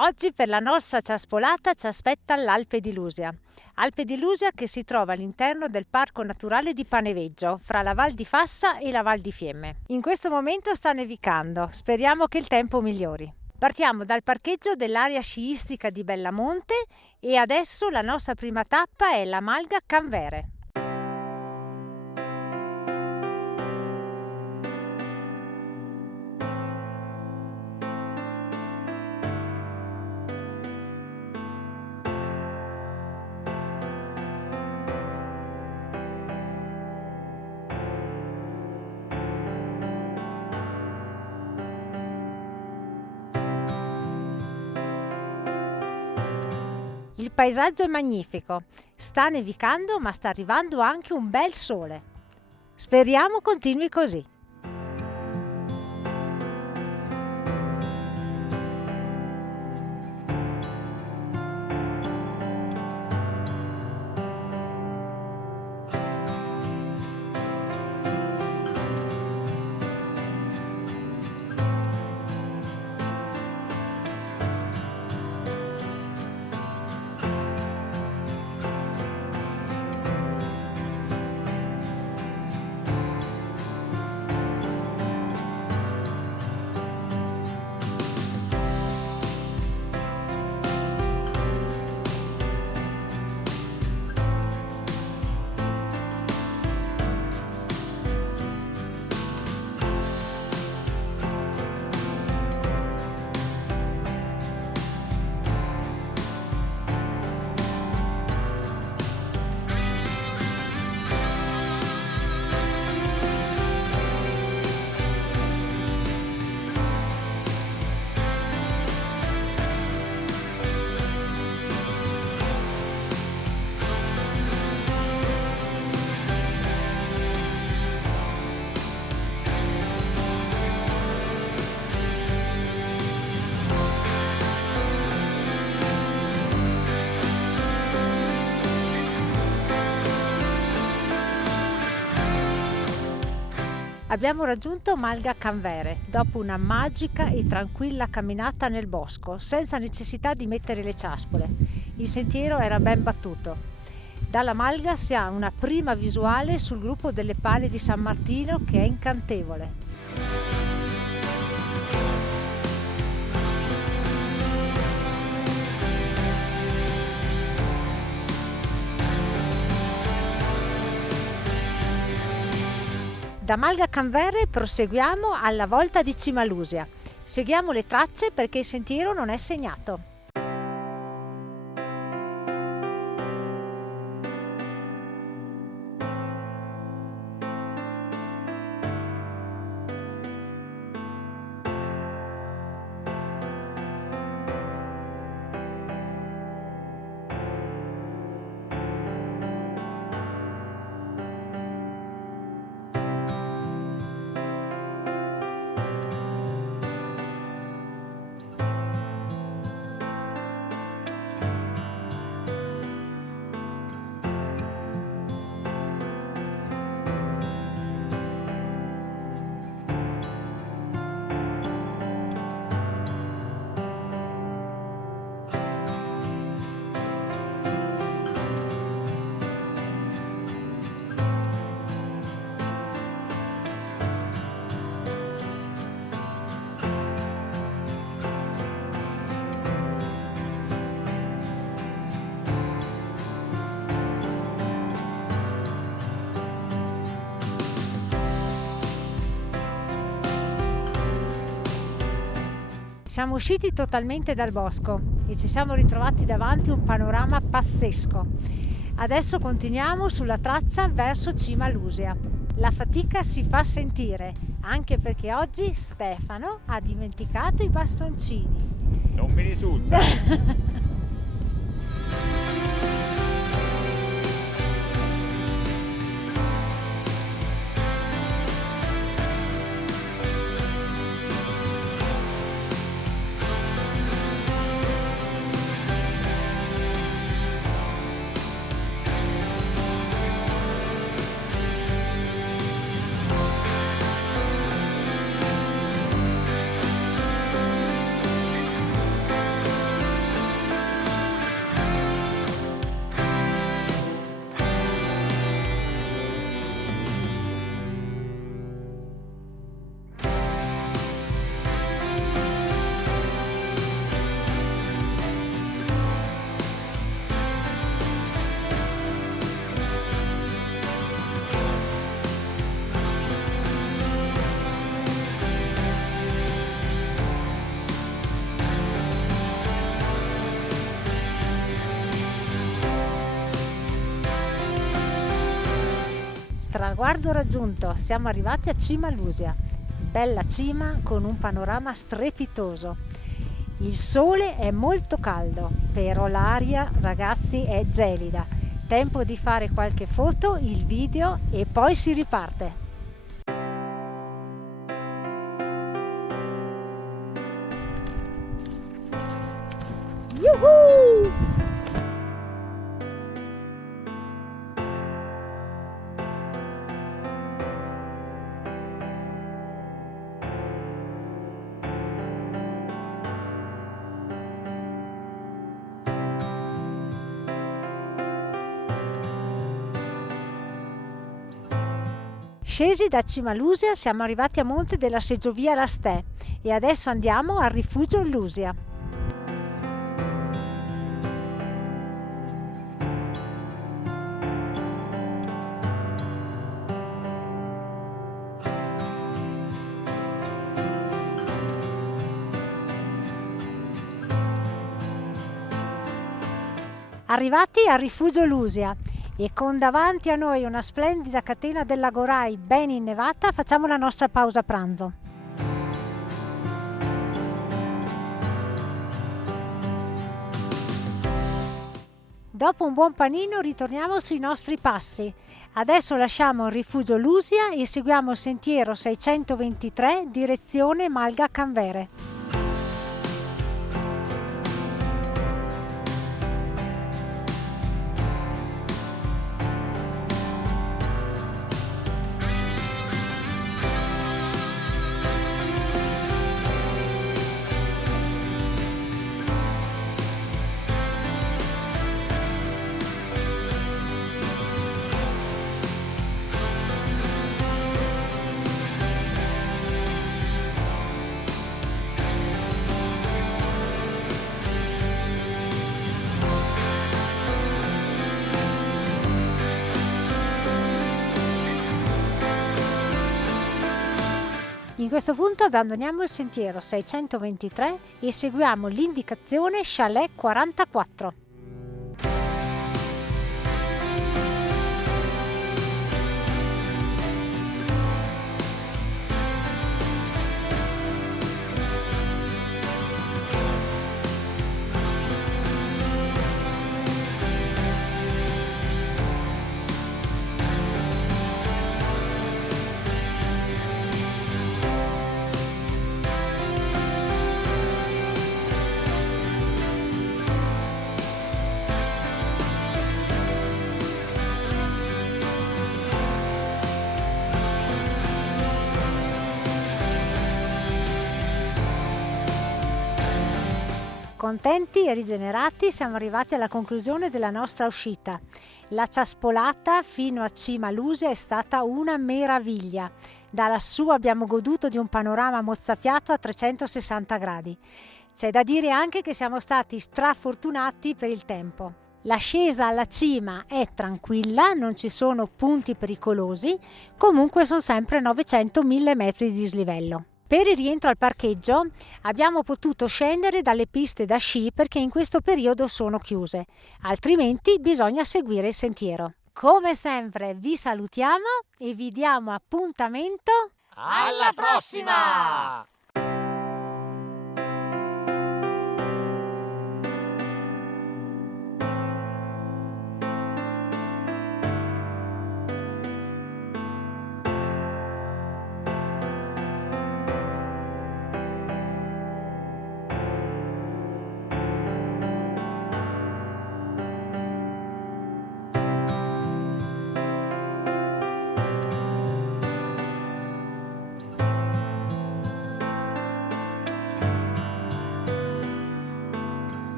Oggi per la nostra ciaspolata ci aspetta l'Alpe di Lusia. Alpe di Lusia che si trova all'interno del Parco Naturale di Paneveggio, fra la Val di Fassa e la Val di Fiemme. In questo momento sta nevicando, speriamo che il tempo migliori. Partiamo dal parcheggio dell'area sciistica di Bellamonte e adesso la nostra prima tappa è la Malga Canvere. Il paesaggio è magnifico, sta nevicando ma sta arrivando anche un bel sole. Speriamo continui così. Abbiamo raggiunto Malga Canvere dopo una magica e tranquilla camminata nel bosco, senza necessità di mettere le ciaspole. Il sentiero era ben battuto. Dalla Malga si ha una prima visuale sul gruppo delle Pale di San Martino che è incantevole. Da Malga Canvere proseguiamo alla volta di Cimalusia. Seguiamo le tracce perché il sentiero non è segnato. Siamo usciti totalmente dal bosco e ci siamo ritrovati davanti un panorama pazzesco. Adesso continuiamo sulla traccia verso Cimalusia. La fatica si fa sentire, anche perché oggi Stefano ha dimenticato i bastoncini. Non mi risulta. Traguardo raggiunto, siamo arrivati a Cima Lusia. Bella cima con un panorama strepitoso. Il sole è molto caldo, però l'aria, ragazzi, è gelida. Tempo di fare qualche foto, il video e poi si riparte. Yuhu! Scesi da Cima Lusia siamo arrivati a monte della seggiovia Lastè e adesso andiamo al rifugio Lusia. Arrivati al rifugio Lusia e con davanti a noi una splendida catena del Lago Rai ben innevata, facciamo la nostra pausa pranzo. Dopo un buon panino ritorniamo sui nostri passi. Adesso lasciamo il rifugio Lusia e seguiamo il sentiero 623 direzione Malga Canvere. In questo punto abbandoniamo il sentiero 623 e seguiamo l'indicazione Chalet 44. Contenti e rigenerati siamo arrivati alla conclusione della nostra uscita. La ciaspolata fino a Cima Lusia è stata una meraviglia. Da lassù abbiamo goduto di un panorama mozzafiato a 360 gradi. C'è da dire anche che siamo stati strafortunati per il tempo. L'ascesa alla cima è tranquilla, non ci sono punti pericolosi, comunque sono sempre 900-1000 metri di dislivello. Per il rientro al parcheggio abbiamo potuto scendere dalle piste da sci perché in questo periodo sono chiuse, altrimenti bisogna seguire il sentiero. Come sempre vi salutiamo e vi diamo appuntamento alla prossima!